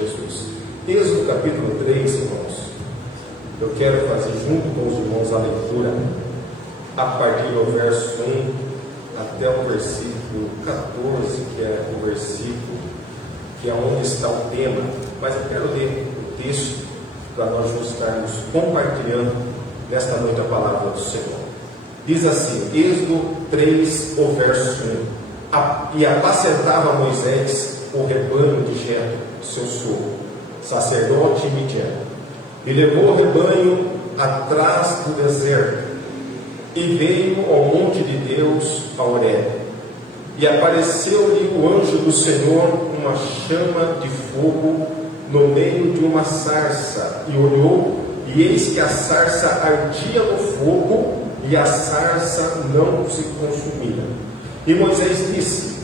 Jesus. Êxodo capítulo 3, irmãos. Eu quero fazer junto com os irmãos a leitura a partir do verso 1 até o versículo 14, que é o versículo que é onde está o tema. Mas eu quero ler o texto para nós estarmos compartilhando nesta noite a palavra do Senhor. Diz assim, Êxodo 3, o verso 1. E apacentava Moisés o rebanho de Jetro, seu sogro, sacerdote Midian, e levou o rebanho atrás do deserto, e veio ao monte de Deus, a Horebe. E apareceu-lhe o anjo do Senhor, uma chama de fogo, no meio de uma sarça, e olhou, e eis que a sarça ardia no fogo, e a sarça não se consumia. E Moisés disse: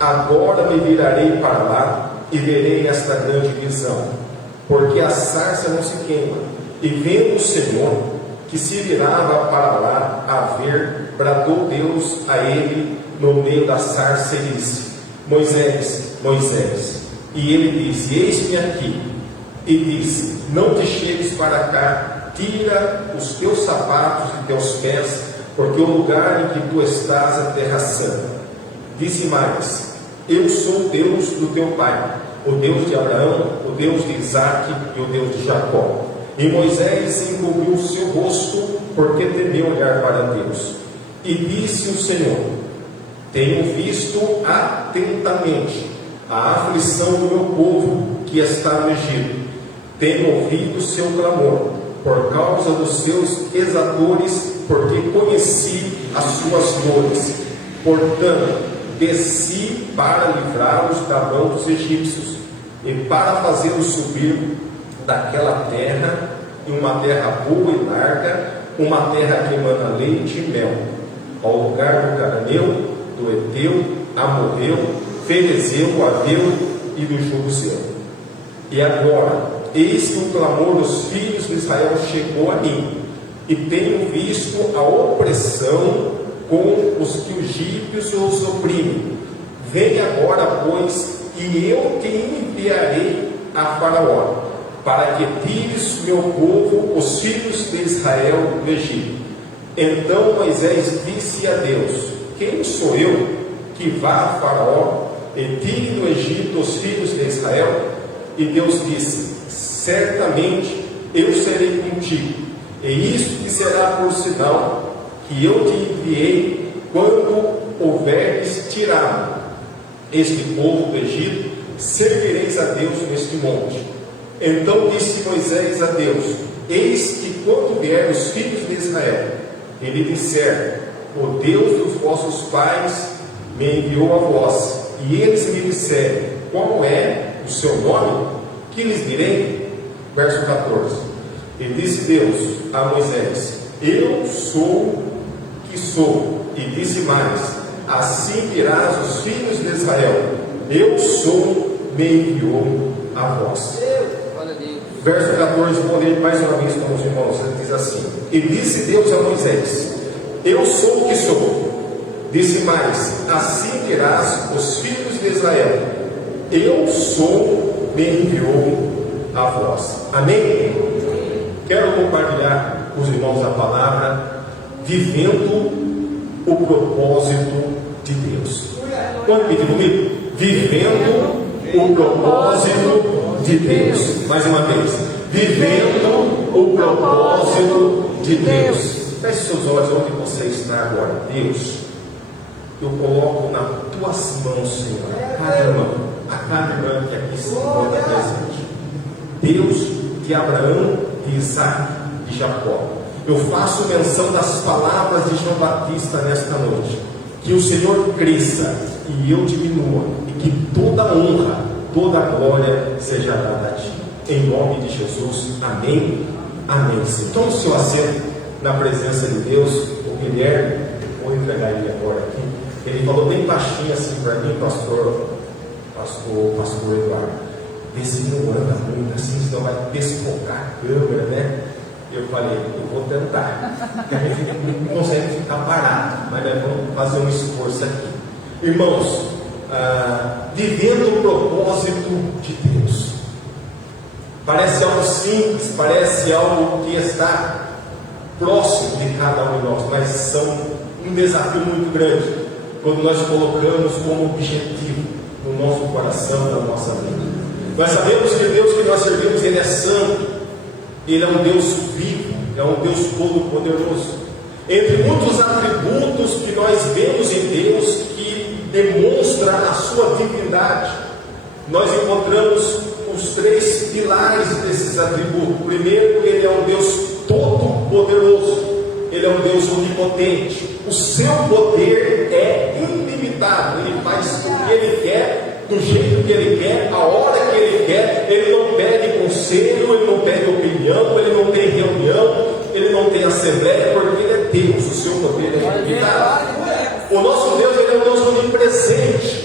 agora me virarei para lá, e verei esta grande visão, porque a sarça não se queima. E vendo o Senhor que se virava para lá a ver, bradou Deus a ele no meio da sarça e disse: Moisés, Moisés. E ele disse: eis-me aqui. E disse: não te chegues para cá, tira os teus sapatos de teus pés, porque o lugar em que tu estás é terra santa. Disse mais: eu sou o Deus do teu pai, o Deus de Abraão, o Deus de Isaque e o Deus de Jacó. E Moisés encobriu o seu rosto, porque temeu olhar para Deus. E disse o Senhor: tenho visto atentamente a aflição do meu povo que está no Egito. Tenho ouvido o seu clamor por causa dos seus exatores, porque conheci as suas dores. Portanto, desci para livrá-los da mão dos egípcios e para fazê-los subir daquela terra, em uma terra boa e larga, uma terra que emana leite e mel, ao lugar do cananeu, do Eteu, Amorreu, Ferezeu, Aveu e do Jebuseu. E agora, eis que o clamor dos filhos de Israel chegou a mim, e tenho visto a opressão com os que os egípcios os oprimem. Vem agora, pois, e eu te enviarei a Faraó, para que tires meu povo, os filhos de Israel, do Egito. Então Moisés disse a Deus: quem sou eu que vá a Faraó e tire do Egito os filhos de Israel? E Deus disse: certamente eu serei contigo, e isto te será por sinal que eu te enviei quando houveres tirado este povo do Egito, servireis a Deus neste monte. Então disse Moisés a Deus: eis que quando vier os filhos de Israel e lhe disser: o Deus dos vossos pais me enviou a vós, e eles me disserem: qual é o seu nome? Que lhes direi? Verso 14. E disse Deus a Moisés: eu sou que sou. E disse mais: assim dirás os filhos de Israel: eu sou, me enviou a vós. Verso 14, vou ler mais uma vez para os irmãos. Ele diz assim: e disse Deus a Moisés: eu sou o que sou. Disse mais: assim dirás os filhos de Israel: eu sou, me enviou a vós. Amém? Quero compartilhar com os irmãos a palavra vivendo o propósito de Deus. Pode repetir comigo? Vivendo o propósito de Deus. Mais uma vez: vivendo o propósito de Deus. Feche seus olhos onde você está agora. Deus, eu coloco nas tuas mãos, Senhor, a cada irmã que aqui se encontra presente. Deus de Abraão, de Isaque e de Jacó. Eu faço menção das palavras de João Batista nesta noite. Que o Senhor cresça e eu diminua, e que toda honra, toda glória seja dada a Ti. Em nome de Jesus. Amém. Amém. Tome o seu assento na presença de Deus. O Guilherme, vou entregar ele agora aqui. Ele falou bem baixinho assim para mim: pastor Eduardo, vê se não anda muito assim, senão vai desfocar a câmera, né? Eu falei: eu vou tentar, porque a gente não consegue ficar parado, mas nós vamos fazer um esforço aqui. Irmãos, vivendo o propósito de Deus. Parece algo simples, parece algo que está próximo de cada um de nós, mas são um desafio muito grande quando nós colocamos como objetivo no nosso coração, na nossa vida. Nós sabemos que o Deus que nós servimos, Ele é santo, Ele é um Deus vivo, é um Deus todo-poderoso. Entre muitos atributos que nós vemos em Deus que demonstra a sua divindade, nós encontramos os 3 pilares desses atributos. Primeiro, Ele é um Deus todo-poderoso, Ele é um Deus onipotente. O seu poder é ilimitado, Ele faz o que Ele quer, do jeito que Ele quer, a hora que Ele quer. Ele não pede conselho, Ele não pede opinião, Ele não tem reunião, Ele não tem assembleia, porque Ele é Deus, o seu poder é ilimitado. O nosso Deus, Ele é um Deus onipresente.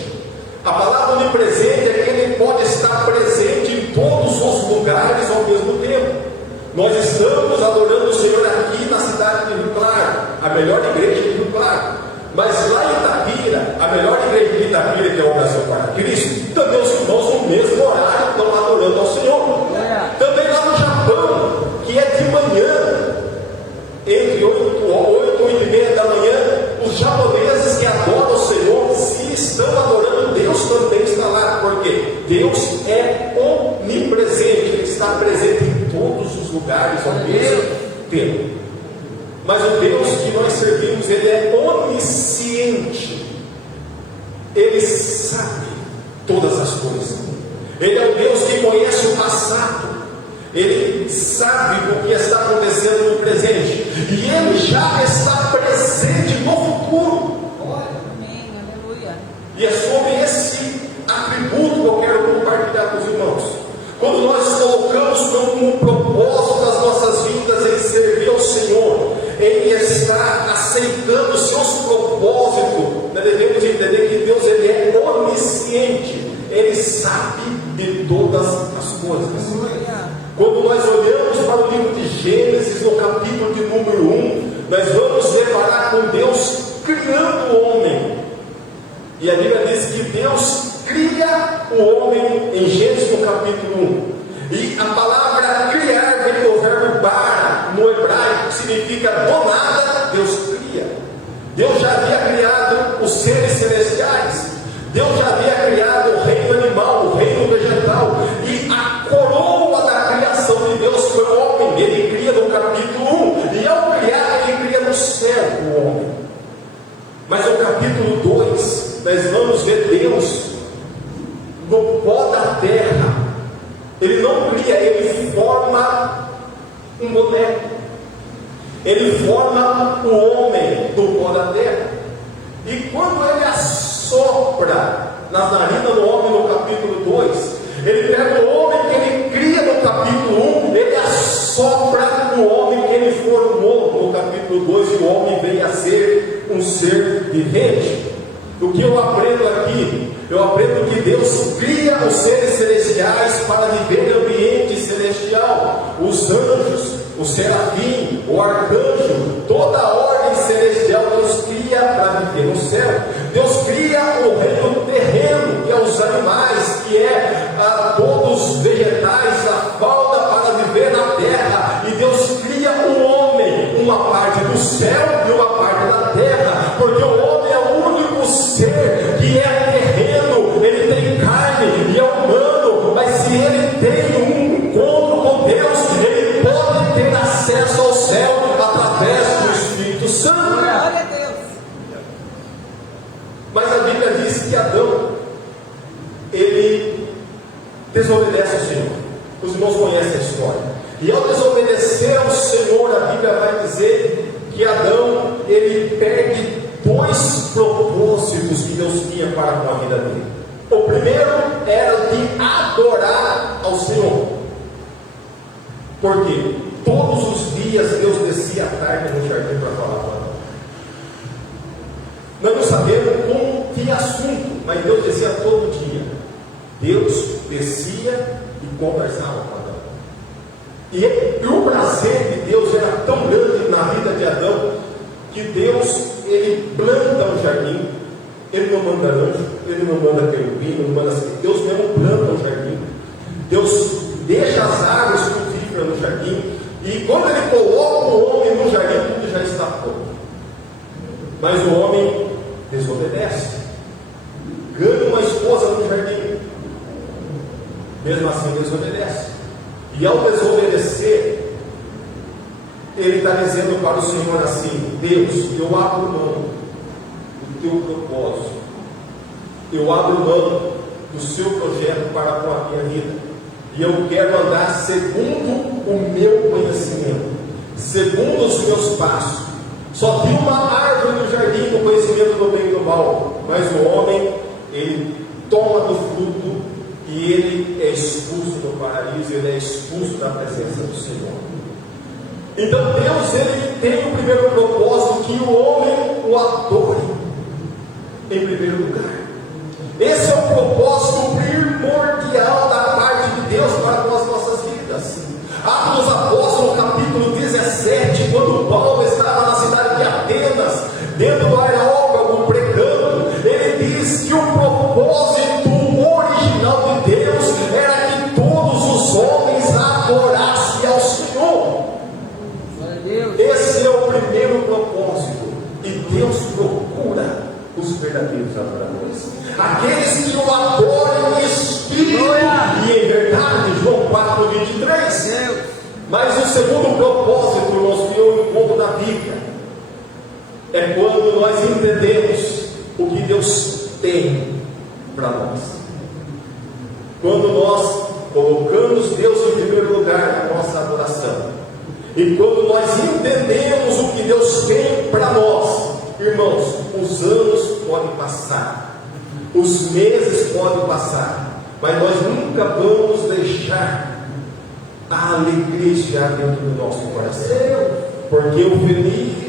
A palavra onipresente é que Ele pode estar presente em todos os lugares ao mesmo tempo. Nós estamos adorando o Senhor aqui na cidade de Rio Claro, a melhor igreja de Rio Claro. Mas lá em Itapira, a melhor igreja de Itapira, que é a Oração para Cristo, também os irmãos no mesmo horário estão adorando ao Senhor. Também lá no Japão, que é de manhã, entre 8 e meia da manhã, os japoneses que adoram o Senhor, se estão adorando, Deus também está lá, porque Deus é onipresente, Ele está presente em todos os lugares ao mesmo tempo. Mas o Deus que nós servimos, Ele é onisciente, Ele sabe todas as coisas. Ele é o Deus que conhece o passado, Ele sabe o que está acontecendo no presente, e Ele já está presente no futuro. Amém, aleluia. E é sobre esse atributo que eu quero compartilhar com os irmãos. Quando nós colocamos como um propósito das nossas vidas em servir ao Senhor, em estar aceitando os seus propósitos, nós devemos entender que Deus, Ele é onisciente, Ele sabe de todas as coisas. Quando nós olhamos para o livro de Gênesis, no capítulo de número 1, nós vamos deparar com Deus criando o homem. E a Bíblia diz que Deus cria o homem em Gênesis no capítulo 1. E a palavra criar vem do verbo bara, no hebraico, que significa do nada, Deus cria. Deus já havia criado os seres celestiais, Deus já havia criado o reino animal, o reino vegetal, e a coroa da criação de Deus foi o homem. Ele cria no capítulo 1, e ao criar, Ele cria no céu o homem. Mas no capítulo 2, nós vamos ver Deus no pó da terra. Ele não cria, Ele forma um boneco. Ele forma o homem do pó da terra. E quando Ele assopra nas narinas do homem no capítulo 2, Ele pega o homem que Ele cria no capítulo 1, Ele assopra o homem que Ele formou no capítulo 2, e o homem vem a ser um ser vivente. O que eu aprendo aqui? Eu aprendo que Deus cria os seres celestiais para viver em ambiente celestial. Os anjos, o serafim, o arcanjo, toda a ordem celestial Deus cria para viver no céu. Deus cria o reino terreno, que é os animais, que é todos os vegetais, a fauna para viver na terra. E Deus cria o homem, uma parte do céu e uma parte da terra, porque o homem é o único ser que é terreno, ele tem carne e é humano, mas se ele tem um encontro com Deus, ele pode ter acesso ao céu através do Espírito Santo. Glória a Deus. Mas a Bíblia diz que Adão, ele desobedece ao Senhor. Os irmãos conhecem a história. E ao desobedecer ao Senhor, a Bíblia vai dizer que Adão, ele perde 2 propósitos que Deus tinha para com a vida dele. O primeiro era o de adorar ao Senhor. Por quê? Todos os dias Deus descia à tarde no jardim para falar com Adão. Nós não sabemos com que assunto, mas Deus descia todo dia. Deus descia e conversava com Adão. E o prazer de Deus era tão grande na vida de Adão, que Deus, Ele planta um jardim. Ele não manda anjo, Ele não manda querubim, não manda assim. Deus mesmo planta um jardim. Deus deixa as árvores frutíferas no jardim, e quando ele coloca o homem no jardim, tudo já está pronto. Mas o homem desobedece, ganha uma esposa no jardim, mesmo assim desobedece. E ao desobedecer, ele está dizendo para o Senhor assim: Deus, eu abro mão do teu propósito, eu abro mão do seu projeto para com a minha vida, e eu quero andar segundo o meu conhecimento, segundo os meus passos. Só tem uma árvore no jardim do conhecimento do bem e do mal, mas o homem, ele toma do fruto e ele é expulso do paraíso, ele é expulso da presença do Senhor. Então Deus, ele tem o primeiro propósito, que o homem o adore em primeiro lugar. Esse é o propósito primordial da parte de Deus para com as nossas vidas. Atos dos Apóstolos, capítulo 17, quando Paulo estava na cidade de Atenas, dentro do areópago pregando, ele diz que o propósito original de Deus era que todos os homens adorassem ao Senhor. Esse é o primeiro propósito, e Deus procura os verdadeiros adoradores, aqueles que o adoram em espírito e em verdade. João 4:23. Mas o segundo propósito, irmãos, que eu encontro na Bíblia, é quando nós entendemos o que Deus tem para nós. Quando nós colocamos Deus em primeiro lugar na nossa adoração, e quando nós entendemos o que Deus tem para nós, irmãos, os anos podem passar, os meses podem passar, mas nós nunca vamos deixar a alegria estar dentro do nosso coração, porque o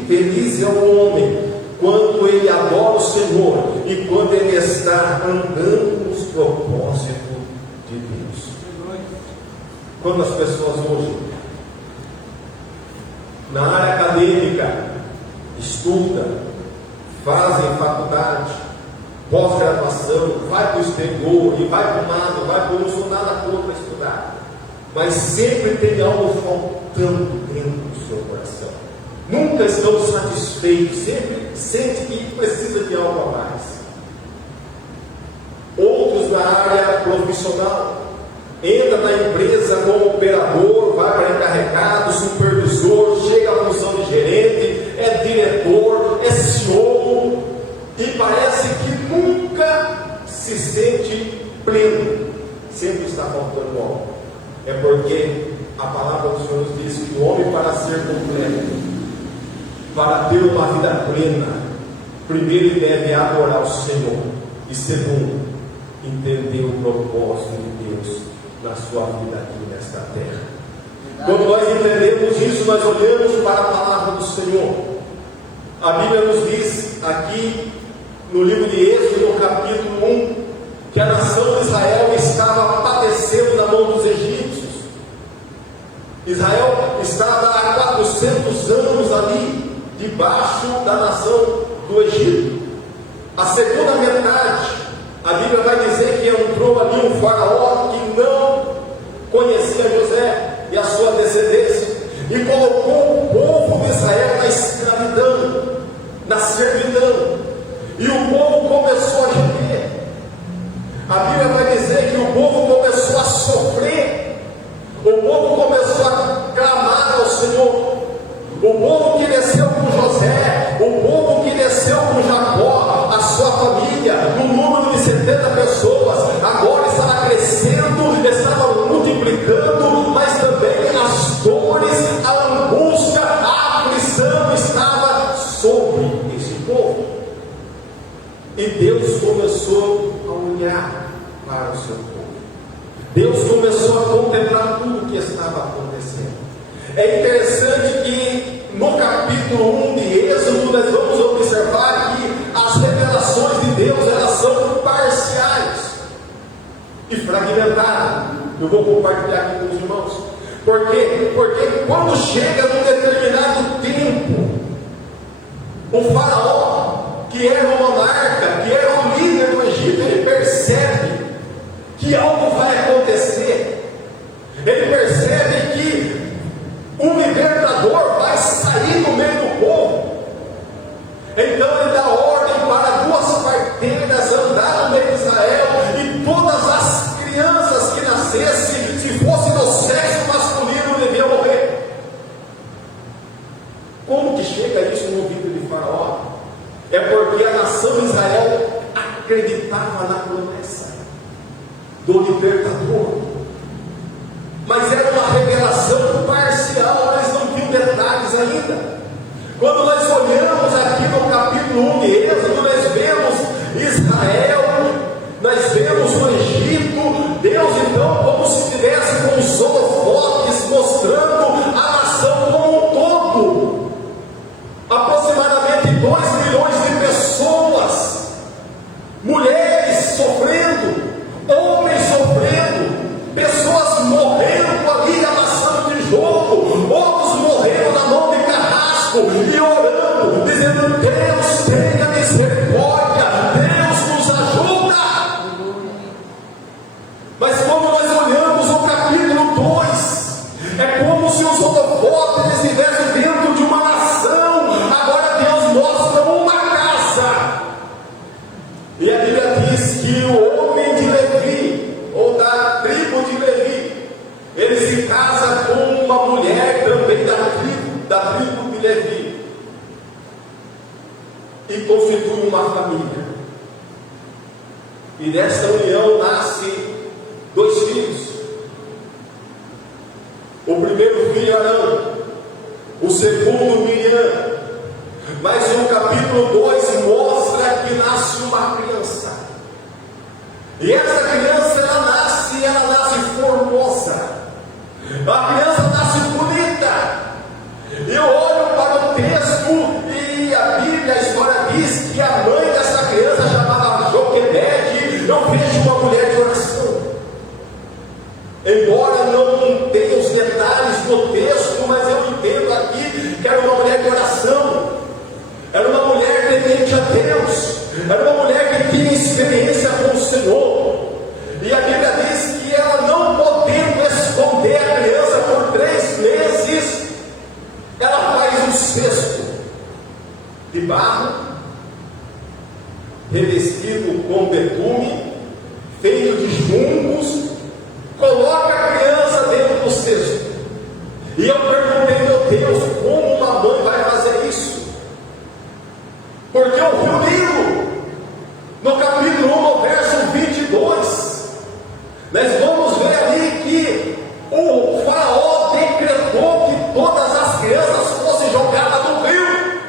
feliz é o homem quando ele adora o Senhor e quando ele está andando nos propósitos de Deus. Quando as pessoas hoje, na área acadêmica, estudam, fazem faculdade, pós-graduação, vai para o exterior e vai para um lado, vai para o outro, não nada contra estudar, mas sempre tem algo faltando dentro do seu coração. Nunca estão satisfeitos, sempre sente que precisa de algo a mais. Outros na área profissional, entra na empresa como operador, vai para encarregado, supervisor, chega à função de gerente, é diretor, é CEO, e parece que nunca se sente pleno, sempre está faltando algo. É porque a palavra do Senhor nos diz que o homem, para ser completo, para ter uma vida plena, primeiro ele deve adorar o Senhor, e segundo, entender o propósito de Deus na sua vida aqui nesta terra. Quando nós entendemos isso, nós olhamos para a palavra do Senhor. A Bíblia nos diz aqui no livro de Êxodo, no capítulo 1, que a nação de Israel estava padecendo na mão dos egípcios. Israel estava há 400 anos ali, debaixo da nação do Egito. A segunda metade, a Bíblia vai dizer que entrou ali um faraó que não conhecia José e a sua descendência, e colocou o povo de Israel na escravidão, na servidão, e o povo começou a gemer. A Bíblia vai dizer que o povo começou a sofrer, o povo começou a clamar ao Senhor. O povo que desceu com José, o povo que desceu com Jacó, a sua família, no número de 70 pessoas, agora estava crescendo, estava multiplicando, mas também as dores, a angústia, a aflição estava sobre esse povo. E Deus começou a olhar para o seu povo. Deus começou a contemplar tudo o que estava acontecendo. É interessante que no capítulo 1 de Êxodo nós vamos observar que as revelações de Deus, elas são parciais e fragmentadas. Eu vou compartilhar aqui com os irmãos. Por quê? Porque quando chega num determinado tempo, o faraó, que era o monarca, que era o líder do Egito, ele percebe que algo vai acontecer. Ele percebe que um libertador vai sair do meio do povo. Então ele dá ordem para 2 parteiras andar no meio de Israel, e todas as crianças que nascessem, se fossem do sexo masculino, deviam morrer. Como que chega isso no ouvido de Faraó? É porque a nação de Israel acreditava na promessa do libertador, mas era uma revelação parcial, eles não tinham detalhes ainda. Quando nós olhamos aqui no capítulo 1 de Êxodo, nós vemos Israel, nós vemos o Egito, Deus então como se tivesse com os holofotes mostrando a nação como um todo, aproximadamente 2 milhões de pessoas, mulheres sofrendo, homens sofrendo, pessoas morrendo ali amassando tijolo, outros morrendo na mão de carrasco e orando, dizendo: Deus tenha misericórdia, Deus nos ajuda. Mas quando nós olhamos o capítulo 2, é como se os holofotes estivessem dentro de uma nação. Agora Deus mostra uma casa, e a Bíblia diz que o homem de Levi, ou da tribo de Levi, ele se casa com uma mulher também da tribo de Levi, e constitui uma família. E dessa união nasce 2 filhos. O primeiro filho Arão, o segundo Miriam. Mas no capítulo 2 mostra que nasce uma criança. E essa criança ela nasce formosa. A criança nasce bonita. Eu olho para o texto e a Bíblia, a história diz que a mãe dessa criança chamava Joquebede. Eu vejo uma mulher de oração. Embora não tenha os detalhes do texto, mas eu entendo aqui que era uma mulher de oração. Era uma mulher temente a Deus. Era uma mulher que tinha experiência com o Senhor. E a Bíblia diz que ela, não podendo esconder a criança por 3 meses, ela faz um cesto de barro, revestido com betume, feito de juncos, coloca a criança dentro do cesto. E eu perguntei: meu Deus, como uma mãe vai fazer isso? Porque o rio Nilo, no capítulo 1, no verso 22, nós vamos ver ali que o Faraó decretou que todas as crianças fossem jogadas no rio.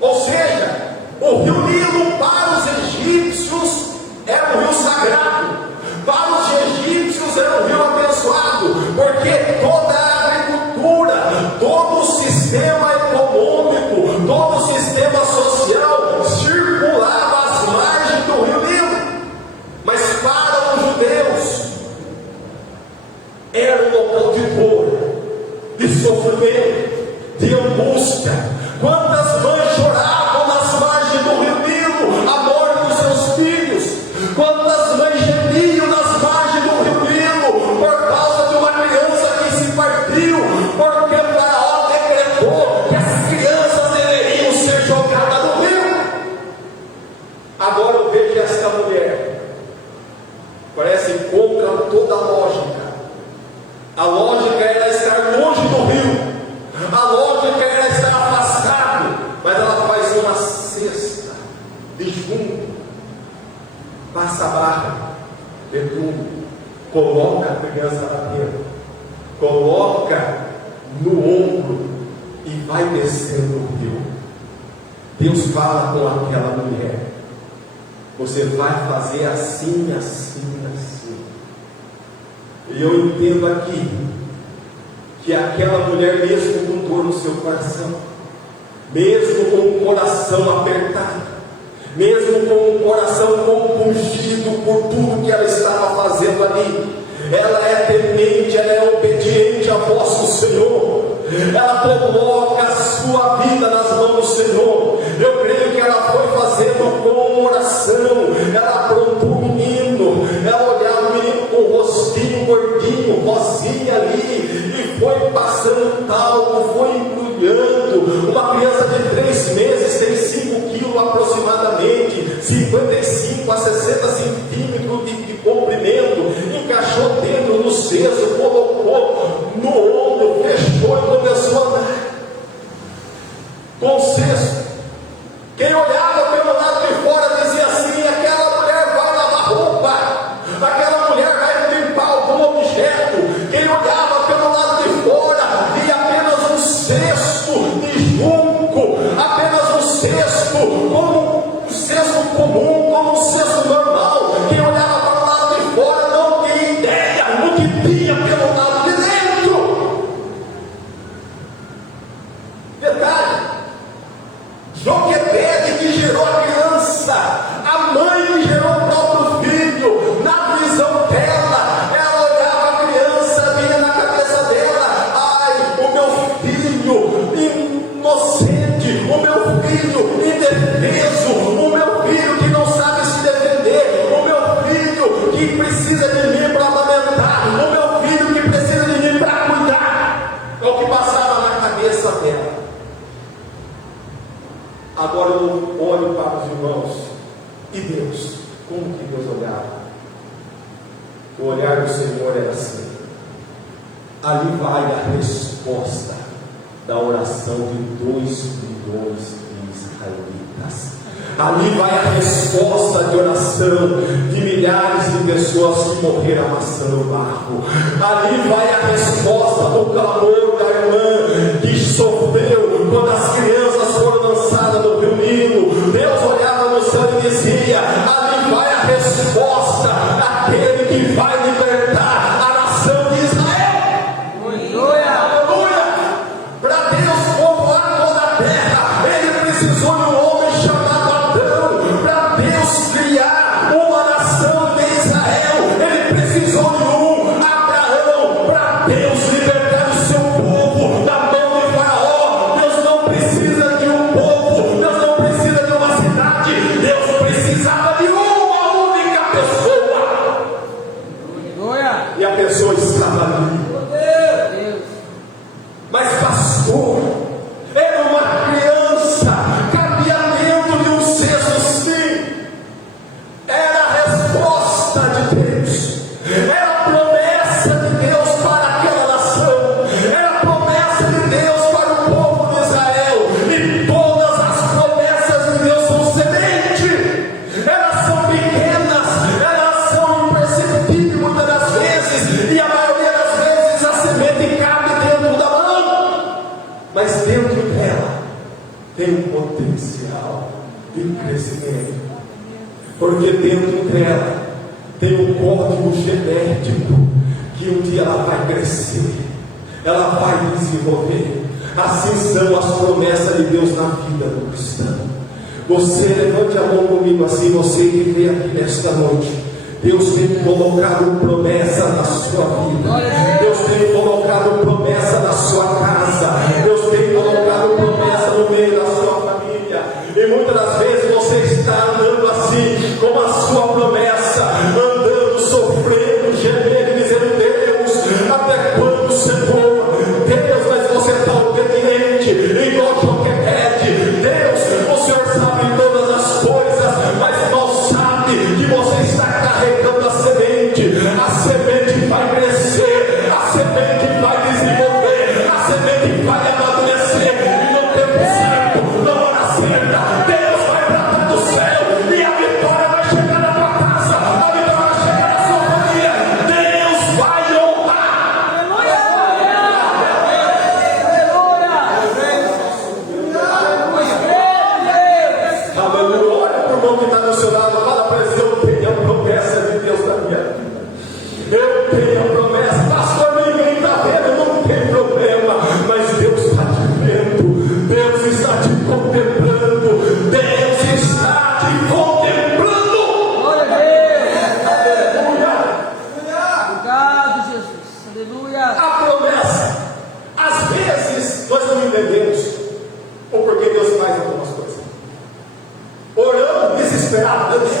Ou seja, o rio Nilo para os egípcios era um rio sagrado, para os egípcios era um rio abençoado, porque toda a agricultura, todo o sistema econômico, todo o sistema social circulava às margens do rio Nilo. Mas para os judeus era um local de dor, de sofrimento, de angústia. Quantas mães choravam nas margens do rio Nilo a morte dos seus filhos? Quantas mães gemiam nas margens do rio Nilo por causa de uma criança que se partiu, porque Faraó decretou que as crianças deveriam ser jogadas no rio? Agora eu vejo esta mulher, parece contra toda a lógica. A lógica era estar longe do rio, a lógica era estar afastado, mas ela faz uma cesta de junco, passa a barra, betume, coloca a criança lá dentro, coloca no ombro e vai descendo o rio. Deus fala com aquela mulher: você vai fazer assim, assim, assim. E eu entendo aqui que aquela mulher, mesmo com dor no seu coração, mesmo com o coração apertado, mesmo com o coração compungido por tudo que ela estava fazendo ali, ela é temente, ela é obediente à voz do Senhor. Ela coloca a sua vida nas mãos do Senhor. Eu creio que ela foi fazendo com oração. Ela aprontou o menino, ela olhava o menino com o rostinho gordinho, vinha pelo lado de dentro. Detalhe: Joquebede que gerou a criança, a mãe que gerou o próprio filho, na visão dela, ela olhava a criança, vinha na cabeça dela: ai, o meu filho inocente, o meu filho indefeso, o meu filho que não sabe se defender, o meu filho que precisa de mim para amamentar, o meu filho que precisa de mim para cuidar. É o que passava na cabeça dela. Agora eu olho para os irmãos e Deus, como que Deus olhava? O olhar do Senhor era assim: ali vai a resposta da oração de 2 milhões de israelitas. Ali vai a resposta de oração de milhares de pessoas que morreram amassando o barro. Ali vai a resposta do clamor da irmã que sofreu quando as crianças foram lançadas no rio Nilo. Deus olhava no céu e dizia: ali vai a resposta daquele que vai libertar a nação de Israel. Aleluia! Para Deus povoar toda a terra, Ele precisou de um homem chamado Adão. Para Deus criar uma nação de Israel, Ele precisou de um Abraão. Para Deus libertar o seu povo da mão de Faraó, Deus não precisa de um povo, Deus não precisa de uma cidade, Deus precisava de uma única pessoa. E a pessoa estava ali. Mas pastor, era uma criança, cabia dentro de um cesto, sim. Era a resposta de Deus, era a promessa de Deus para aquela nação, era a promessa de Deus para o povo de Israel. E todas as promessas de Deus são semente, elas são pequenas, elas são imperceptíveis muitas das vezes, e a maioria das vezes a semente cabe dentro da mão, mas dentro dela tem um potencial de crescimento, porque dentro dela tem um código genético que um dia ela vai crescer, ela vai desenvolver. Assim são as promessas de Deus na vida do cristão. Você levante a mão comigo assim, você que veio aqui nesta noite. Deus tem colocado promessa na sua vida, Deus tem colocado promessa na sua casa, Deus tem colocado promessa no meio da sua família. E muitas das vezes você está andando assim, com a sua promessa, andando, sofrendo, gemendo, dizendo: Deus, até quando, Senhor? Deus, mas você está obediente, igual Joquebede. Deus, o Senhor sabe todas as coisas, mas não sabe que você está carregando a semente. A semente vai crescer, a semente vai desenvolver, a semente vai amadurecer, e no tempo certo, na hora certa, Deus vai tratar do céu, e a vitória vai chegar na tua casa, a vitória vai chegar na sua família. Deus vai honrar. Aleluia. Olha para o irmão que está do seu lado, fala para ele: eu tenho a promessa de Deus na minha vida. Eu tenho a promessa. Pastor, ninguém está vendo, não tem problema, mas Deus está te vendo, Deus está te contemplando, Deus está te contemplando. Obrigado, Jesus. Aleluia. A promessa, às vezes nós não entendemos o porquê Deus faz algumas coisas. Orando desesperado: meu Deus,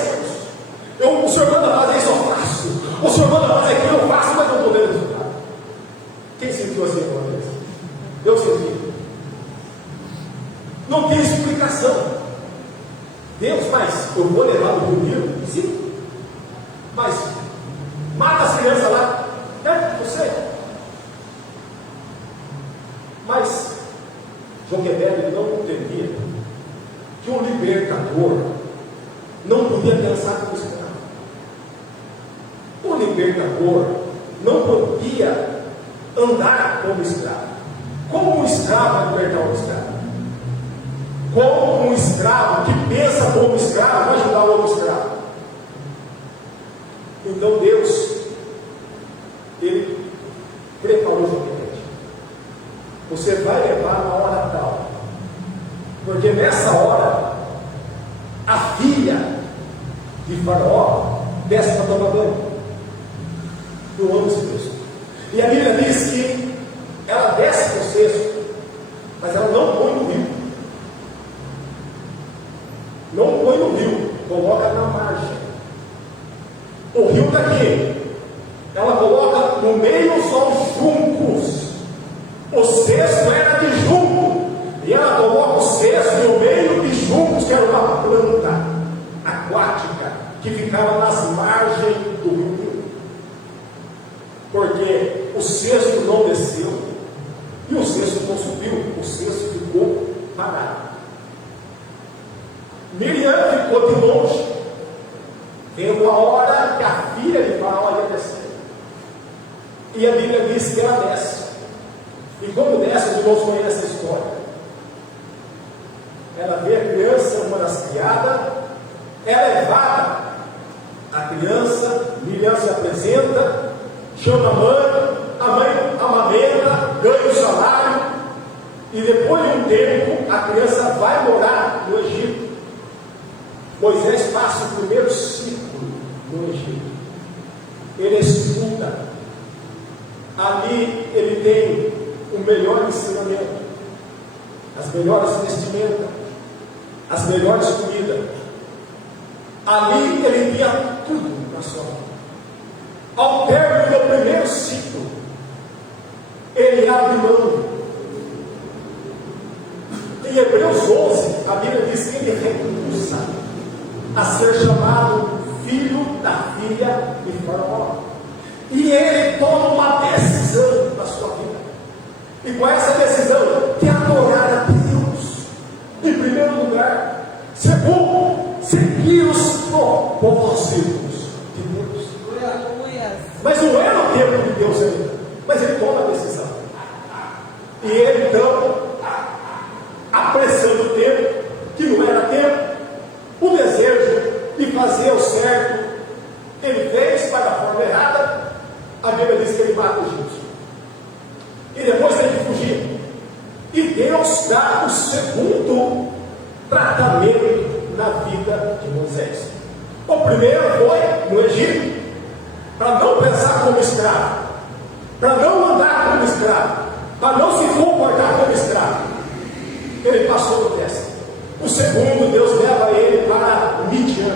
o Senhor manda fazer isso, eu faço, o Senhor manda fazer aquilo, eu faço, mas não estou vendo resultado. Quem sentiu assim alguma vez? Eu senti. Não tem explicação. Deus, mas eu vou levar no Rio Nilo? Sim. Mas mata as crianças lá. Eu sei. Mas Joquebede não entendia que um libertador não podia pensar como escravo. O libertador não podia andar como escravo. Como um escravo vai libertar um escravo? Como um escravo que pensa como escravo vai ajudar o outro escravo? Então Deus ele preparou o banquete. Você vai levar na hora tal, porque nessa hora a filha de Faraó desce para tomar banho. Eu amo esse texto. E a Bíblia diz que ela desce para o cesto, mas ela não põe no rio. Não põe no rio, coloca na margem. O rio está aqui. Ela coloca no meio só os juncos. O cesto era de junco. E ela coloca o cesto no meio de juncos, que era uma planta aquática que ficava nas margens do rio. Porque o cesto não desceu e o cesto não subiu, o cesto ficou parado. Miriam ficou de longe, vendo a hora que a filha de Faraó ia descer. E a Bíblia diz que ela desce. E quando desce, os irmãos conhecem essa história. Ela vê a criança, uma das criadas, é levada. A criança, Miriam se apresenta, chama a mãe amamenta, ganha o salário, e depois de um tempo, a criança vai morar no Egito. Moisés passa o primeiro ciclo no Egito. Ele estuda. Ali ele tem o melhor ensinamento, as melhores vestimentas, as melhores comidas. Ali ele tinha tudo na sua vida. Ao término do primeiro ciclo, ele abre mão. Em Hebreus 11, a Bíblia diz que ele recusa a ser chamado filho da filha de Faraó. E ele toma uma decisão na sua vida. E com essa decisão, de adorar a Deus, em primeiro lugar. Segundo, seguir os propósitos de Deus. Mas não era o tempo de Deus ainda. Mas ele toma a decisão. E ele então, apressando o tempo, que não era tempo, o desejo de fazer o certo, ele fez para a forma errada. A Bíblia diz que ele mata o egípcio. E depois tem que fugir. E Deus dá o segundo tratamento na vida de Moisés. O primeiro foi no Egito, para não pensar como escravo, para não andar como escravo, para não se comportar como escravo. Ele passou no teste. O segundo, Deus leva ele para Midian,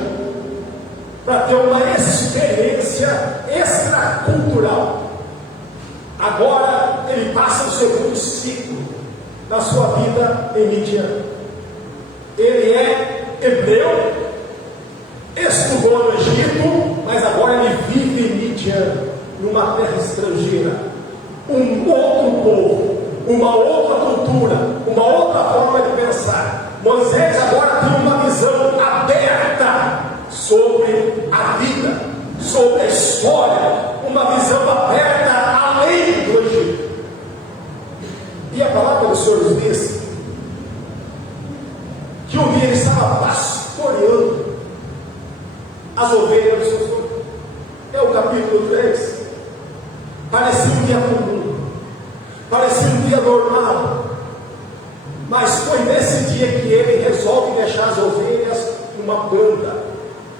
para ter uma experiência extracultural. Agora ele passa o segundo ciclo da sua vida em Midian. Ele é hebreu, estudou no Egito, mas agora ele vive em Midian, numa terra estrangeira, um outro povo, uma outra cultura, uma outra forma de pensar. Moisés agora tem uma visão aberta sobre a vida, sobre a história, uma visão aberta além do Egito. E a palavra do Senhor nos diz que um dia ele estava pastoreando as ovelhas do seu Senhor. É o capítulo 3. Parecia um dia comum, parecia um dia normal, mas foi nesse dia que ele resolve deixar as ovelhas numa banda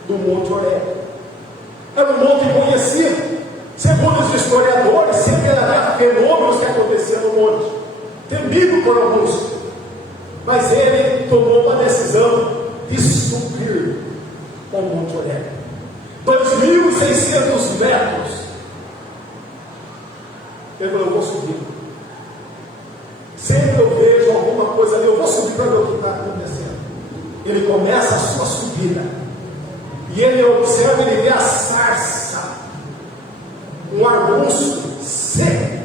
do Monte Horebe. Era um monte conhecido, segundo os historiadores, sempre havia fenômenos que aconteciam no monte, temido por alguns, mas ele tomou uma decisão de subir ao Monte Horebe, 2.600 metros. Ele falou: eu vou subir. Sempre eu vejo alguma coisa ali, eu vou subir para ver o que está acontecendo. Ele começa a sua subida, e ele observa, ele vê a sarça, um arbusto seco,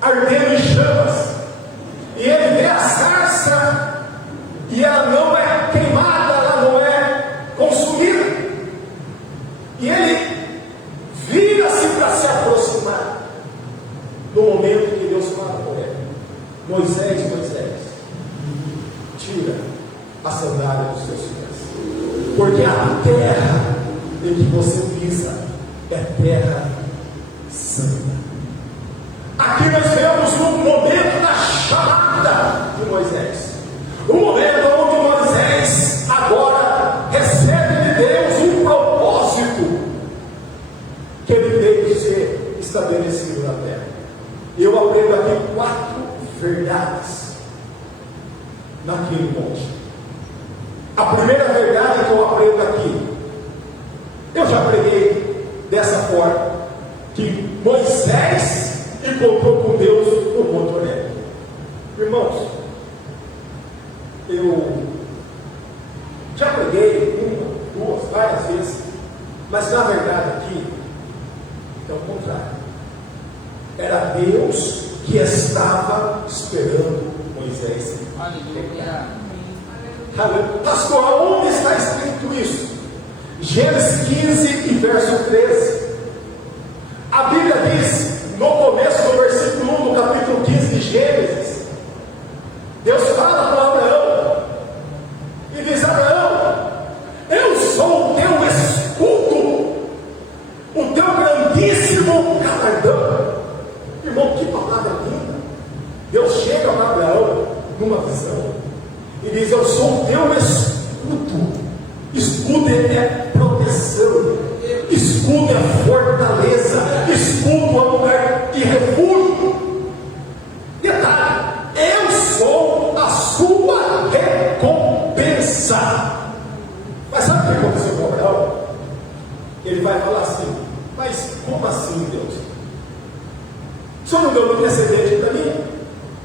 ardendo em chamas, e ele vê a sarça, e ela não é queimada, ela não é consumida, e ele vira-se para se aproximar. No momento que Deus fala com ele: Moisés, tira a sandália dos seus pés, porque a terra em que você pisa é terra santa. Aqui nós vemos um momento da chamada de Moisés. Um momento onde Moisés agora recebe de Deus um propósito que ele veio ser estabelecido na terra. Eu aprendo aqui 4 verdades naquele monte. A primeira verdade que eu aprendo aqui, eu já preguei dessa forma, que Moisés encontrou com Deus no Monte Horebe. Irmãos, eu já preguei 1, 2, várias vezes, mas na verdade aqui é o contrário. Era Deus que estava esperando Moisés. Aleluia. Pastor, aonde está escrito isso? Gênesis 15 e verso 13. A Bíblia diz, no começo do versículo 1 do capítulo 15 de Gênesis, Deus fala com Abraão e diz: Abraão, eu sou o teu escudo, o teu grandíssimo galardão. Irmão, que palavra linda! Deus chega para Abraão numa visão e diz: eu sou o teu escudo. Escudo é proteção, escudo é fortaleza, escudo é lugar de refúgio. Detalhe: eu sou a sua recompensa. Mas sabe o que aconteceu com Abraão? Ele vai falar assim: mas como assim, Deus? O Senhor não deu um precedente para mim?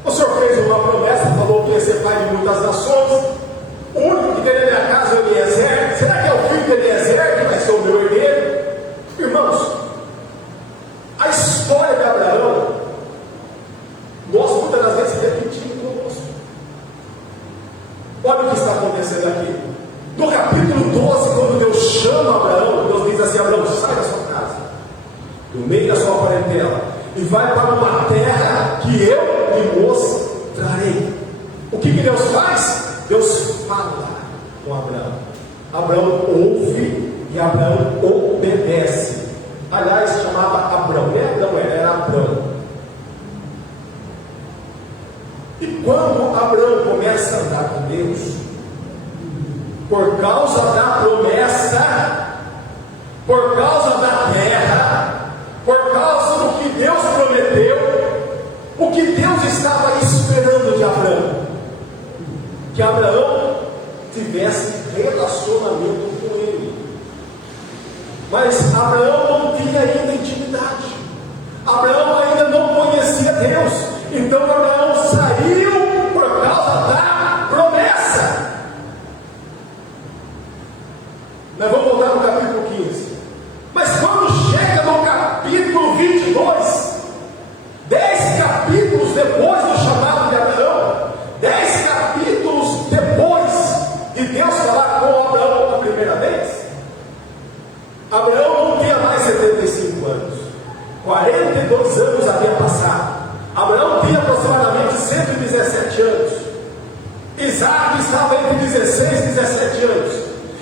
O Senhor fez uma promessa, falou que ia ser pai de muitas nações. O único que tem na minha casa é o Eliezer. Será que é o filho de Eliezer que vai ser o meu herdeiro? Irmãos, a história de Abraão, nós muitas das vezes repetimos conosco. Olha o que está acontecendo aqui. No capítulo 12, quando Deus chama Abraão, Deus diz assim: Abraão, sai da sua casa, do meio da sua parentela, e vai para uma terra que eu lhe mostrarei. O que Deus faz? Deus fala com Abraão. Abraão ouve e Abraão obedece. Aliás, chamava Abrão, não é Abrão, era Abrão. E quando Abraão começa a andar com Deus, por causa da promessa, por causa da terra, por causa do que Deus prometeu, o que Deus estava esperando de Abraão? Que Abraão tivesse relacionamento com ele. Mas Abraão não tinha ainda intimidade. Abraão ainda não conhecia Deus. Então Abraão saiu por causa da promessa. Nós vamos voltar no capítulo 15. Mas quando chega no capítulo 22, 10 capítulos depois do chamado de Abraão, 10 capítulos depois de Deus falar com Abraão pela primeira vez, Abraão não tinha mais 75 anos, 42 anos havia passado. Abraão tinha aproximadamente 117 anos. Isaac estava entre 16 e 17 anos.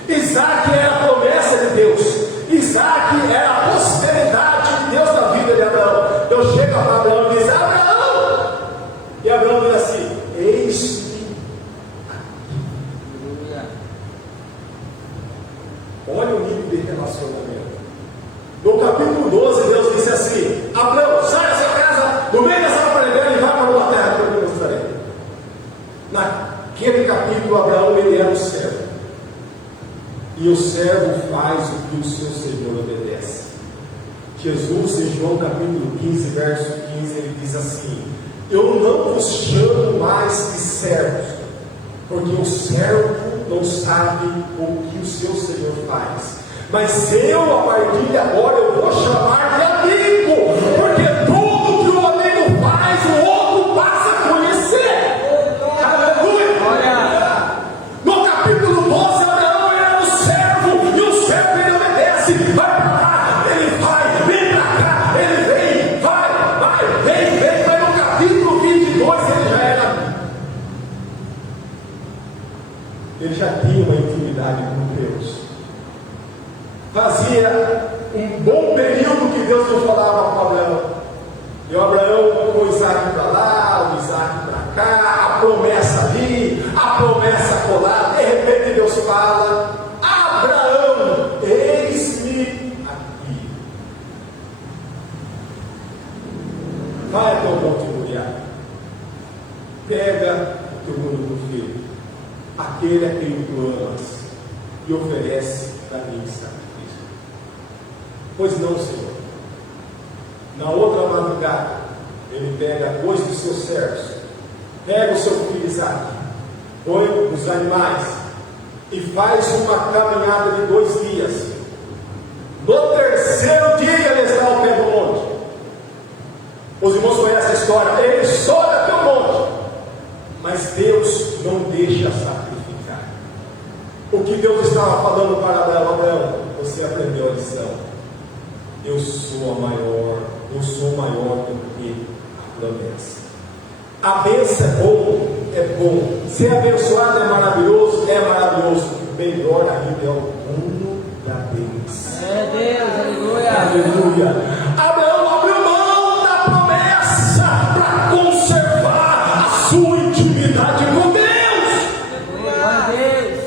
Isaac era a promessa de Deus. Isaac era a posteridade de Deus na vida de Abraão. Deus chega para Abraão e diz: Abraão! E Abraão diz assim: eis-me. Olha o nível de relacionamento. No capítulo 12, Deus disse assim: Abraão, sai da sua casa, do meio dessa parentela, e vai para uma terra que eu lhe mostrarei. Naquele capítulo, Abraão, ele era o servo. E o servo faz o que o seu Senhor obedece. Jesus, em João capítulo 15, verso 15, ele diz assim: eu não vos chamo mais de servos, porque o servo não sabe o que o seu Senhor faz. Mas eu, a partir de agora, eu vou chamar de amigo, porque tudo que o amigo faz, o outro passa a conhecer. Aleluia! No capítulo 12, Abraão era o servo, e o servo ele obedece. Vai para lá, ele vai, vem para cá, ele vem, vai, vem. Mas no capítulo 22 ele já tinha uma intimidade com Deus. Fazia um bom período que Deus não falava promessa colar. De repente Deus fala: Abraão, eis-me aqui. Vai até o Monte Moriá, pega o teu único filho, aquele a quem tu amas, e oferece para mim sacrifício. Pois não, Senhor. Na outra madrugada, ele pega 2 dos seus servos, pega o seu filho Isaque, põe os animais e faz uma caminhada de 2 dias. No terceiro dia ele está ao pé do monte. Os irmãos conhecem a história. Ele sobe até o monte, mas Deus não deixa sacrificar. O que Deus estava falando para Abraão: você aprendeu a lição. Eu sou maior do que a promessa. A bênção é bom. Ser abençoado é maravilhoso. Melhor ainda é o mundo da bênção. É Deus, aleluia. Aleluia. Abraão abriu mão da promessa para conservar a sua intimidade com Deus. Glória a Deus.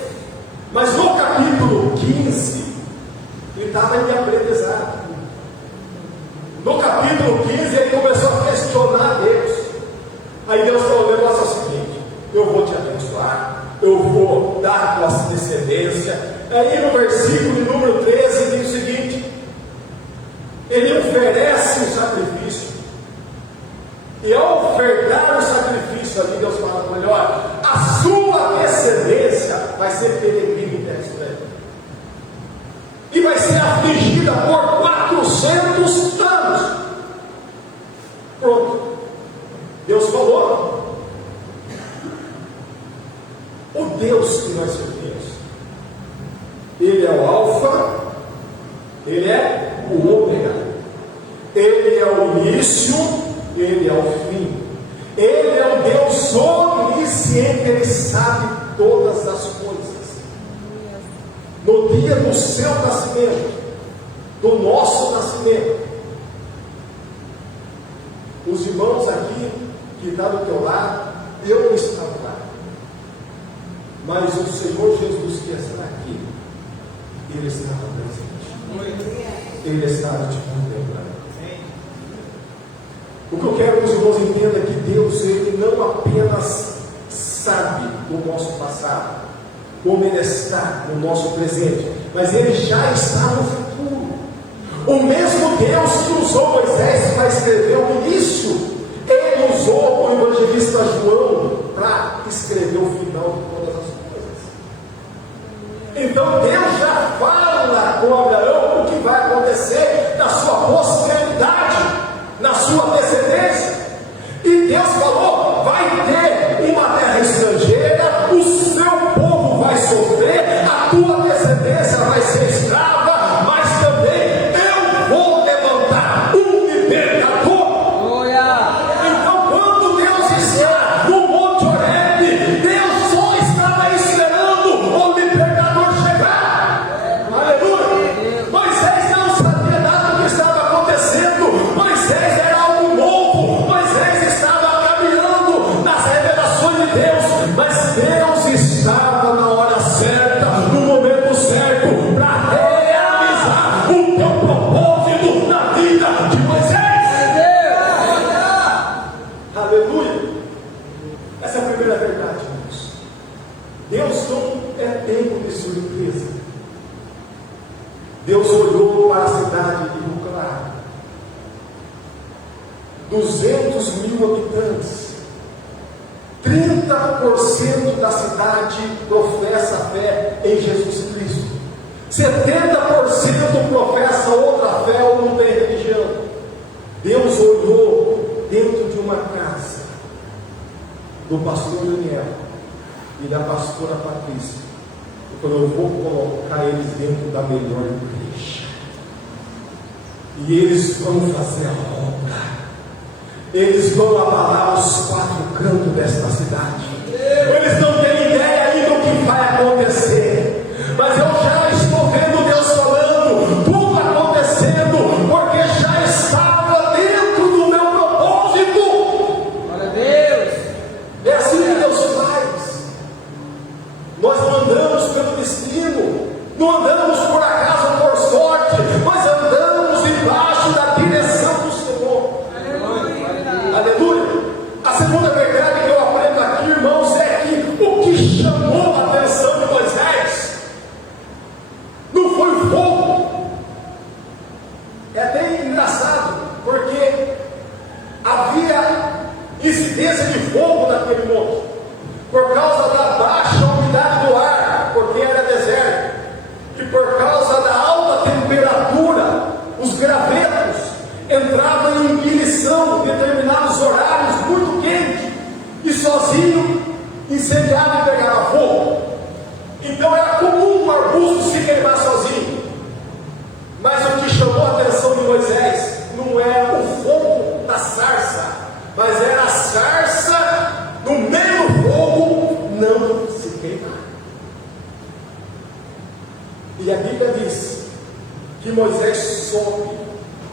Mas no capítulo 15, ele estava em aprendizado. No capítulo 15, ele começou a questionar Deus. Aí Deus falou: o negócio é o seguinte, eu vou te abençoar, eu vou dar a tua descendência. Aí no versículo de número 13 diz o seguinte: ele oferece um sacrifício, e ao ofertar o sacrifício ali, Deus fala para ele: olha, a sua descendência vai ser peregrina em terra estranha, e vai ser afligida por 400 anos. Pronto, Deus falou. O Deus que nós servimos, Ele é o Alfa, Ele é o Ômega, Ele é o início, Ele é o fim. Ele é o Deus onisciente, Ele sabe todas as coisas. No dia do seu nascimento, do nosso nascimento, os irmãos aqui que estão do teu lado, eu não estava lá, mas o Senhor Jesus que está aqui, Ele estava presente, Ele estava te contemplando. O que eu quero que os irmãos entendam é que Deus, Ele não apenas sabe do nosso passado, como Ele está no nosso presente, mas Ele já está no futuro. O mesmo Deus que usou Moisés para escrever o início, Ele usou o evangelista João para escrever o final de todas as coisas. Então Deus já fala com Abraão o que vai acontecer na sua posteridade, na sua descendência. E Deus falou: vai ter uma terra estrangeira, o seu povo vai sofrer, a tua descendência vai ser escrava, mas também eu vou levantar um libertador. Então, quando Deus está no Monte Horebe, Deus só estava esperando o libertador chegar. Aleluia. Moisés não sabia nada do que estava acontecendo. Moisés era algo novo. Moisés estava caminhando nas revelações de Deus, mas Deus estava na hora certa, no momento certo, para realizar o teu propósito na vida de Moisés. Aleluia. Essa é a primeira verdade, irmãos. Deus não é tempo de surpresa. Deus olhou para a cidade de Ruclá, 200 mil habitantes, 30% da cidade professa fé em Jesus Cristo, 70% professa outra fé ou não tem religião. Deus olhou dentro de uma casa do pastor Daniel e da pastora Patrícia e falou: eu vou colocar eles dentro da melhor igreja, e eles vão fazer a obra. Eles vão abalar os 4 cantos desta cidade. Eles não têm ideia ainda do que vai acontecer, mas eu já estou vendo Deus falando, tudo acontecendo, porque já estava dentro do meu propósito. Glória a Deus. É assim que Deus faz. existência de fogo naquele monte, por causa da baixa umidade do ar, porque era deserto, e por causa da alta temperatura, os gravetos entravam em ignição em determinados horários muito quentes, e sozinho incendiava e pegava fogo. Então era comum um arbusto se queimar sozinho. Mas o que chamou a atenção de Moisés não é o fogo da sarça, mas era a sarça no meio do fogo não se queimar. E a Bíblia diz que Moisés sobe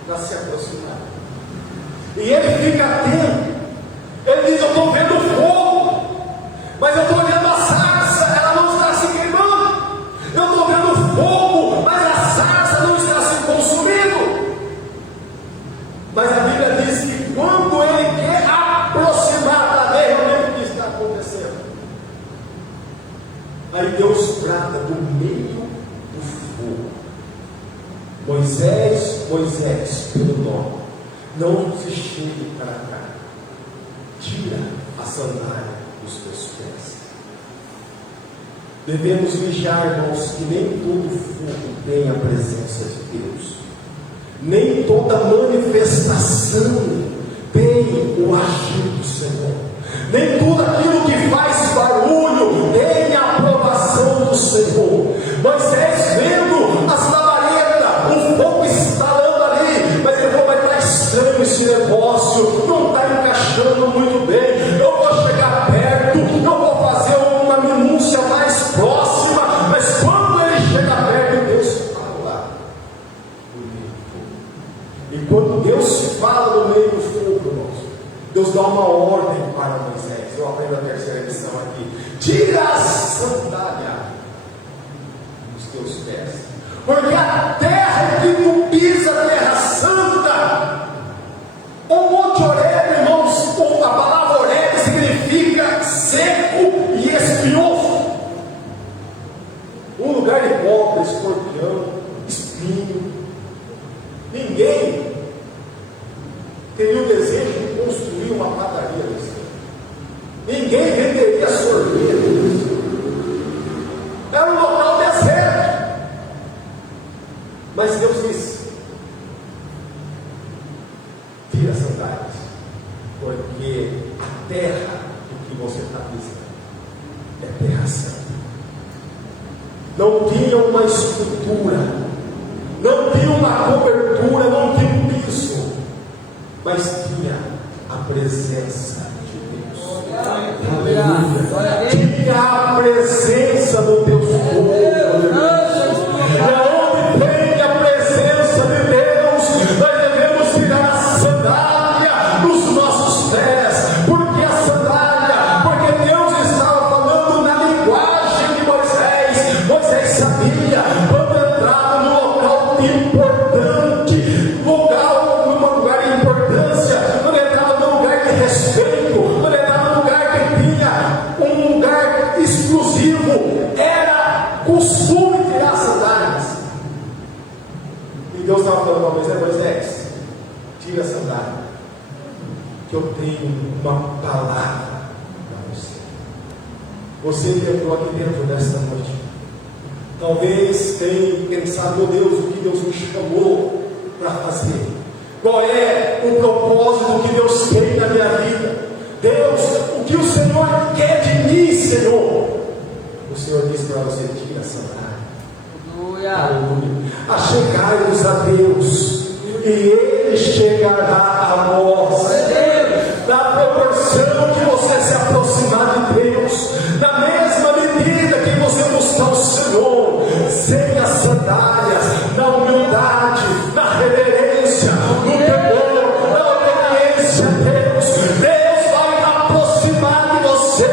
para se aproximar, e ele fica atento. Ele diz: eu estou vendo fogo, mas eu estou olhando a sarça, ela não está se queimando. Eu estou vendo fogo, mas a sarça não está se consumindo. Mas a Bíblia diz que quando ele quer aproximar para ver realmente o que está acontecendo, aí Deus brada do meio do fogo: Moisés, Moisés, pelo nome, não se chegue para cá, tira a sandália dos teus pés. Devemos vigiar, irmãos, que nem todo fogo tem a presença de Deus, nem toda manifestação tem o agir do Senhor, nem tudo aquilo que faz barulho tem a aprovação do Senhor. Moisés vendo as labaredas, o fogo instalando ali, mas ele falou: vai estar estranho esse negócio, não está encaixando muito bem. Eu vou chegar perto, eu vou fazer uma minúcia mais próxima. Mas quando ele chega perto, Deus fala no meio do fogo. E quando Deus fala no meio do fogo, irmãos, Deus dá uma ordem para Moisés. Eu aprendo a terceira lição aqui: tira a sandália dos teus pés, porque a terra que tu pisa, a terra santa. O Monte Horebe, irmãos, a palavra Horebe significa seco e espinhoso, um lugar de cobra, escorpião, espinho. Ninguém teria o desejo de construir uma padaria nesse lugar. Ninguém venderia sorvete nesse lugar. Era um local deserto. Mas Deus disse: tira as sandálias, porque a terra do que você está pisando é terra santa. Não tinha uma estrutura, não tinha uma cobertura, não tinha um piso, mas tinha a presença de Deus. Aleluia. Tinha a presença do teu povo. E aonde tem a presença de Deus, nós devemos tirar a sandália dos nossos pés. Porque a sandália, porque Deus estava falando na linguagem de Moisés. Moisés sabia quando entrava num local importante, num lugar de importância, quando entrava num lugar de respeito, quando entrava num lugar que tinha um lugar exclusivo, era costume tirar as sandálias. E Deus estava falando para Moisés: Moisés, tira a sandália, que eu tenho uma palavra para você. Você que entrou aqui dentro desta noite, talvez tenha pensado: meu Deus, o que Deus me chamou para fazer? Qual é o propósito que Deus tem na minha vida? Deus, o que o Senhor quer de mim, Senhor? O Senhor diz para você: tira a sandália. Aleluia. Achegai-vos a Deus, e Ele chegará a nós. Na proporção que você se aproximar de Deus, na mesma medida que você buscar o Senhor, sem as sandálias, na humildade, na reverência, no temor, na obediência a Deus, Deus vai aproximar de você,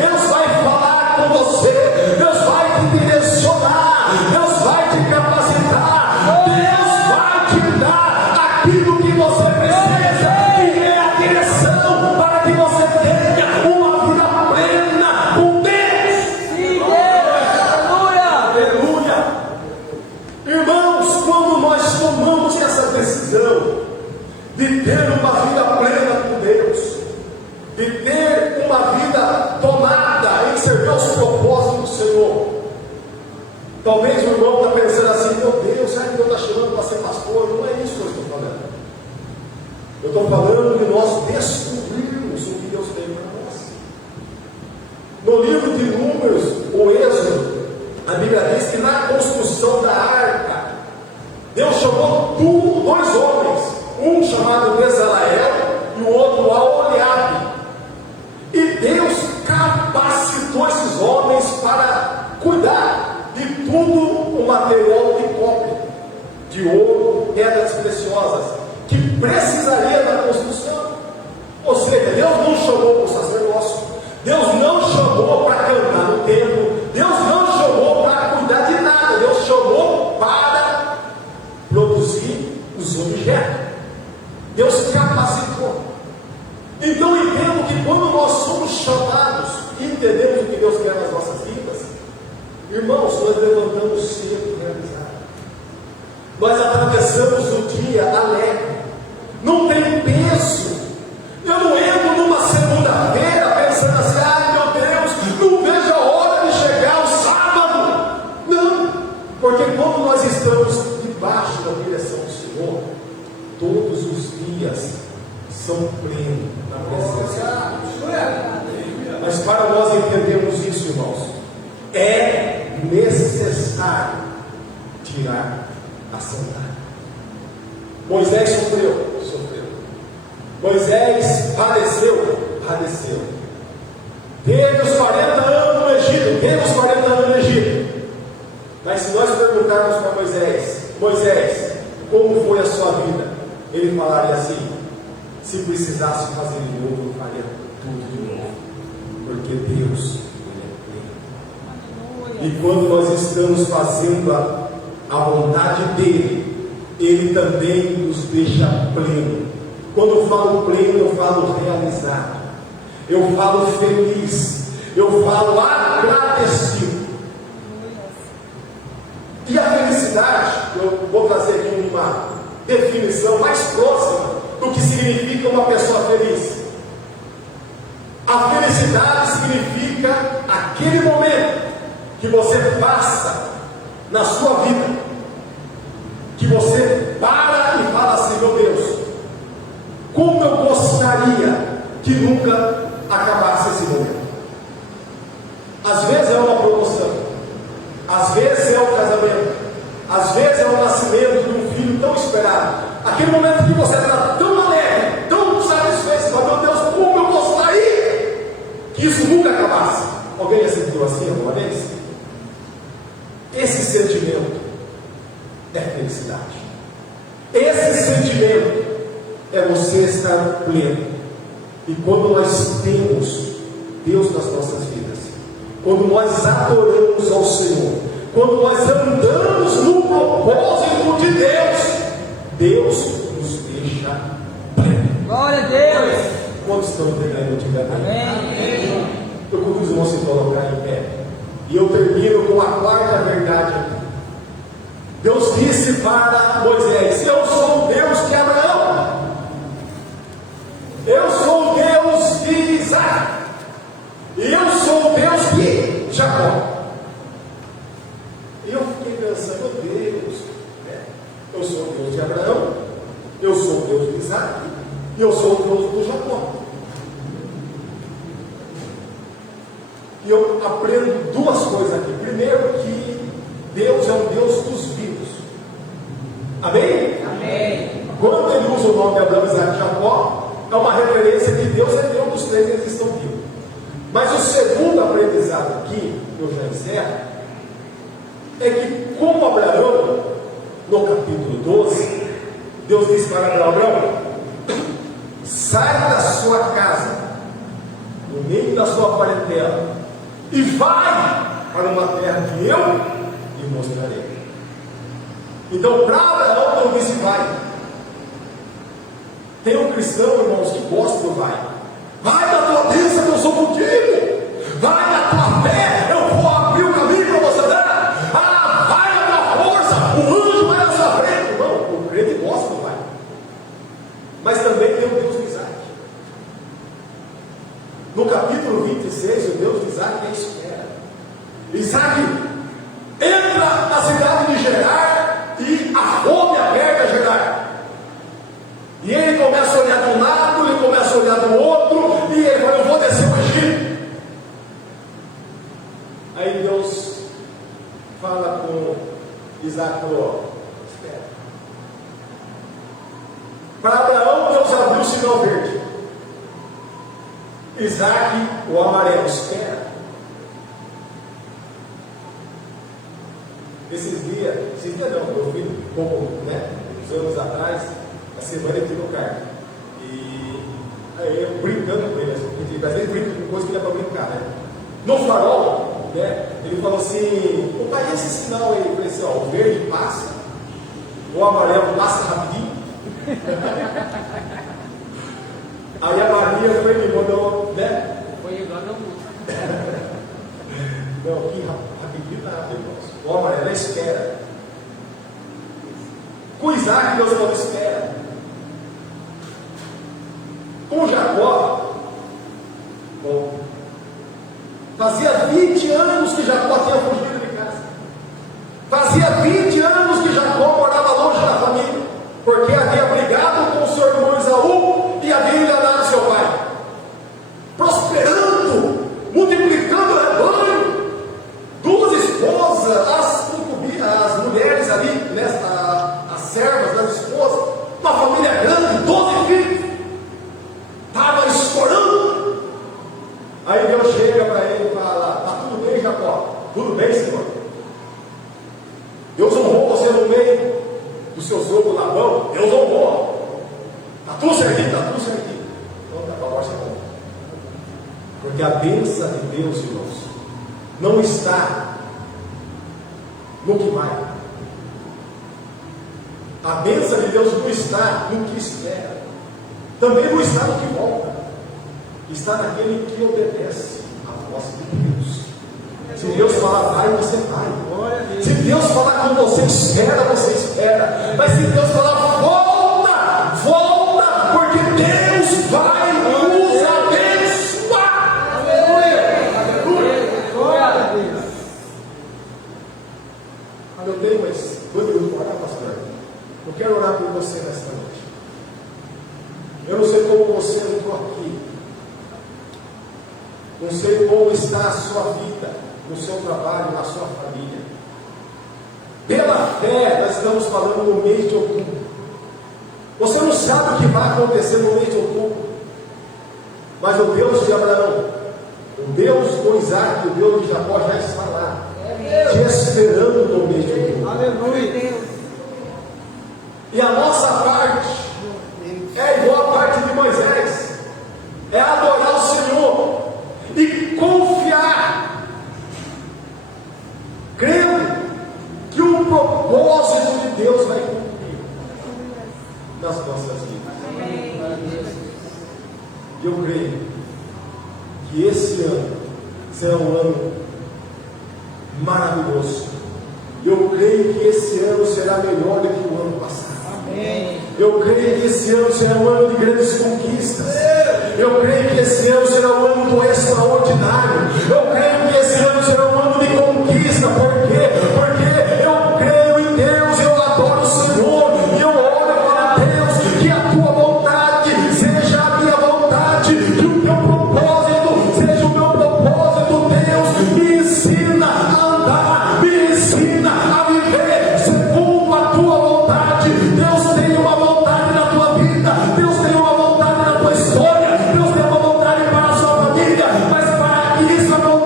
Deus vai falar com você, Deus vai te direcionar, Deus vai te capacitar, Deus vai te dar aquilo que você precisa, e é a direção para que você tenha uma vida plena com Deus. Sim, Deus. Aleluia. Irmãos, quando nós tomamos essa decisão de ter uma vida plena com Deus, de perder os propósitos do Senhor. Talvez o irmão está pensando assim: meu Deus, será que Deus está chamando para ser pastor? Não é isso que eu estou falando. Eu estou falando de nós descobrirmos o que Deus tem para nós. No livro de Números, o Êxodo, a Bíblia diz que na construção da arca, Deus chamou dois homens, um chamado Bezaleel e o outro Aholiabe. E Deus capacitou esses homens para cuidar de tudo o material de cobre, de ouro, pedras preciosas, que precisaria da construção. Ou seja, Deus não chamou para o sacerdócio, Deus não chamou para cantar no templo, Deus não chamou para cuidar de nada, Deus chamou para produzir os objetos. Deus capacitou. Então entendo que quando nós somos chamados e entendemos o que Deus quer nas nossas vidas, irmãos, nós levantamos cedo realizado. Nós atravessamos o dia alegre. Não tem peso. Eu não entro numa segunda-feira pensando assim: ai meu Deus, não vejo a hora de chegar o sábado. Não, porque quando nós estamos debaixo da direção do Senhor, todos os dias são plenos na presença de Deus. Mas para nós entendermos isso, irmãos, é necessário tirar a sandália. Moisés sofreu. Moisés padeceu. Teve os 40 anos no Egito. Mas se nós perguntarmos para Moisés, como foi a sua vida? Ele falaria assim: se precisasse fazer de novo, eu faria tudo de novo. Porque Deus, Ele é pleno. E quando nós estamos fazendo a vontade dEle, Ele também nos deixa pleno. Quando eu falo pleno, eu falo realizado, eu falo feliz, eu falo agradecido. E a felicidade, eu vou trazer aqui uma definição mais próxima do que significa uma pessoa feliz. A felicidade significa aquele momento que você passa na sua vida, que você para e fala assim: meu Deus, como eu gostaria que nunca acabasse esse momento. Às vezes é uma promoção, às vezes é o casamento, às vezes é o nascimento de um filho tão esperado, aquele momento que você está tão alegre, tão satisfeito, mas meu Deus, como eu gostaria que isso nunca acabasse. Alguém já sentiu assim alguma vez? Esse sentimento é felicidade. Esse sentimento é você estar pleno. E quando nós temos Deus nas nossas vidas, quando nós adoramos ao Senhor, quando nós andamos no propósito de Deus, Deus nos deixa pleno. Glória a Deus. Quantos estão entendendo? Amém. Eu convido os irmãos a se colocar em pé. E eu termino com a quarta verdade aqui. Deus disse para Moisés: eu sou o Deus de Abraão, eu sou o Deus de Isaac, e eu sou o Deus de Jacó. E eu fiquei pensando: meu Deus, eu sou o Deus de Abraão, eu sou o Deus de Isaac, e eu sou o Deus do Jacó. E eu aprendo duas coisas aqui. Primeiro, que Deus é um Deus dos vivos. Amém? Amém. Quando ele usa o nome de Abraão, Isaac e Jacó, é uma referência que Deus é Deus dos três, eles estão vivos. Mas o segundo aprendizado aqui, eu já encerro, é que, como Abraão, no capítulo 12, Deus disse para Abraão: sai da sua casa, no meio da sua parentela, e vai para uma terra que eu lhe mostrarei. Então, para Abraão, Deus disse: vai. Tem um cristão, irmãos, que gosta do vai. Vai na tua bênção que eu sou contigo. Vai na tua fé, eu vou abrir o caminho para você dar. Ah, vai na tua força, o anjo vai na sua frente. Irmão, o crente gosta do vai. Mas também tem o Deus de Isaac. No capítulo 26, o Deus de Isaac espera. Isaac entra na cidade de Gerar e a fome aperta Gerar. E ele começa a olhar de um lado, ele começa a olhar do outro, e ele fala: eu vou descer o Egito. Aí Deus fala com Isaac: espera. Para Abraão, Deus abriu o sinal verde. Isaac, o amarelo, espera. Esses dias não, eu fui uns anos atrás, a semana eu tive no carro. E aí eu brincando com ele, às vezes brinco com coisa que dá para brincar, né? No farol, né? Ele falou assim: o pai, esse sinal aí, eu falei assim: ó, o verde passa, o amarelo passa rapidinho. Aí a Maria foi e me mandou, né? Foi igual não muda. Não, que rapidinho nada, irmãos. O amarelo espera. Com Isaac, Deus falou: espera. Com Jacó, bom, fazia 20 anos que Jacó tinha fugido de casa. Fazia 20 anos que Jacó morava longe da família, porque havia brigado com o seu irmão Esaú e havia enganado seu pai. Prosperando, multiplicando o rebanho, 2 esposas, as mulheres ali, né, as servas das esposas, uma família grande, 12 filhos. Estava estourando. Aí Deus chega para ele e fala: está tudo bem, Jacó? Tudo bem, Senhor? Deus honrou você no meio do seu sogro Labão. Deus honrou. Está tudo certinho, está tudo certinho. Então dá para você bom. Porque a bênção de Deus, irmãos, não está no que vai. A bênção de Deus não está no que espera. Também não está no que volta. Está naquele que obedece a voz de Deus. Se Deus falar vai, você vai. Se Deus falar com você, espera. Mas se Deus falar volta, porque Deus vai nos abençoar. Aleluia. Eu tenho mais 2 minutos para orar, pastor. Eu quero orar por você nesta noite. Eu não sei como você entrou aqui. Não sei como está a sua vida, no seu trabalho, na sua família. Pela fé, nós estamos falando no mês de outubro. Você não sabe o que vai acontecer no mês de outubro. Mas o Deus de Abraão, o Deus de Isaac, o Deus de Jacó já está lá, te esperando no mês de outubro. Aleluia. E a nossa parte é igual a parte de Moisés. É adorar o Senhor e confiar, crendo que o propósito de Deus vai cumprir nas nossas vidas. E eu creio que esse ano será um ano maravilhoso. Eu creio que esse ano será melhor do que o ano passado. Eu creio que esse ano será um ano de grandes conquistas. Eu creio que esse ano será um ano do extraordinário. Eu creio que esse ano será um ano de conquista. Por quê? Porque eu creio em Deus, eu adoro o Senhor. E eu oro para Deus que a tua vontade seja a minha vontade, que o teu propósito seja o meu propósito. Deus, me ensina a andar, me ensina a viver segundo a tua vontade. Deus tem uma vontade na tua vida, Deus tem uma vontade na tua história, Deus tem uma vontade para a sua família, mas para que isso aconteça,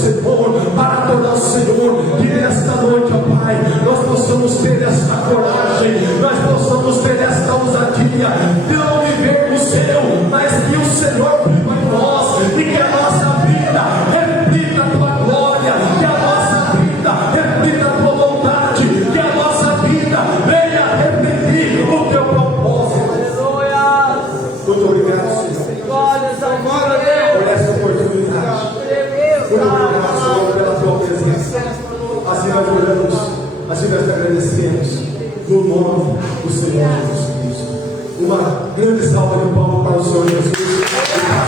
Senhor, para adorar o Senhor. Que nesta noite, ó Pai, nós possamos ter esta coragem, nós possamos ter esta ousadia, de não vivermos seu, mas que o Senhor viva em nós, e que a nossa vida reflita a tua glória, que a nossa vida reflita a tua vontade, que a nossa vida venha refletir o teu propósito. Aleluia. Muito obrigado, Senhor, Glória a Deus. por essa oportunidade. Muito obrigado, Senhor, pela tua presença. Assim nós oramos, assim nós te agradecemos, no nome do Senhor Jesus Cristo. Uma grande salva de palmas para o Senhor Jesus.